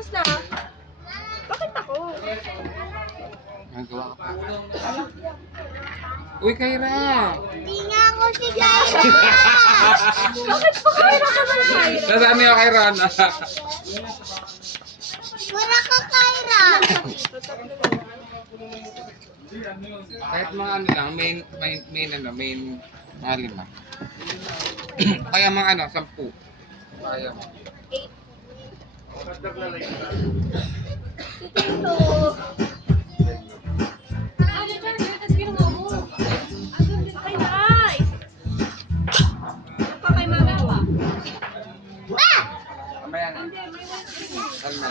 Tapos na. Bakit ako? Nagawa ka pa. Uy, Kyra! Hindi nga ako si Kyra. Bakit pa Kyra ka ba Kyra? Nasaan niyo, Kyra? Wala ka Kyra. Kahit mga ano lang, main mga 5. Kaya mga ano, 10. Kaya mo. Tito. Ano dyan? Tapos ginawa mo. Okay, nice. Ano pa kay mami mo? Mamaya na. Kalma.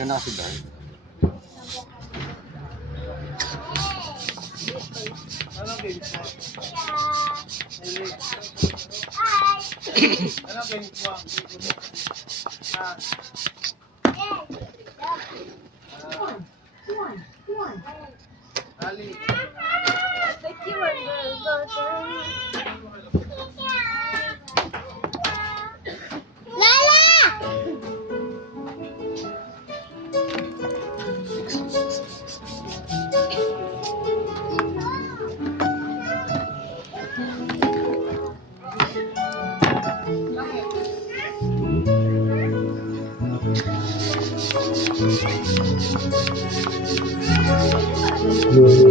Yan na si Dar. Ano games mo? Ano games mo? Ah. Ali. Thank you, daughter. Lala! Lolo.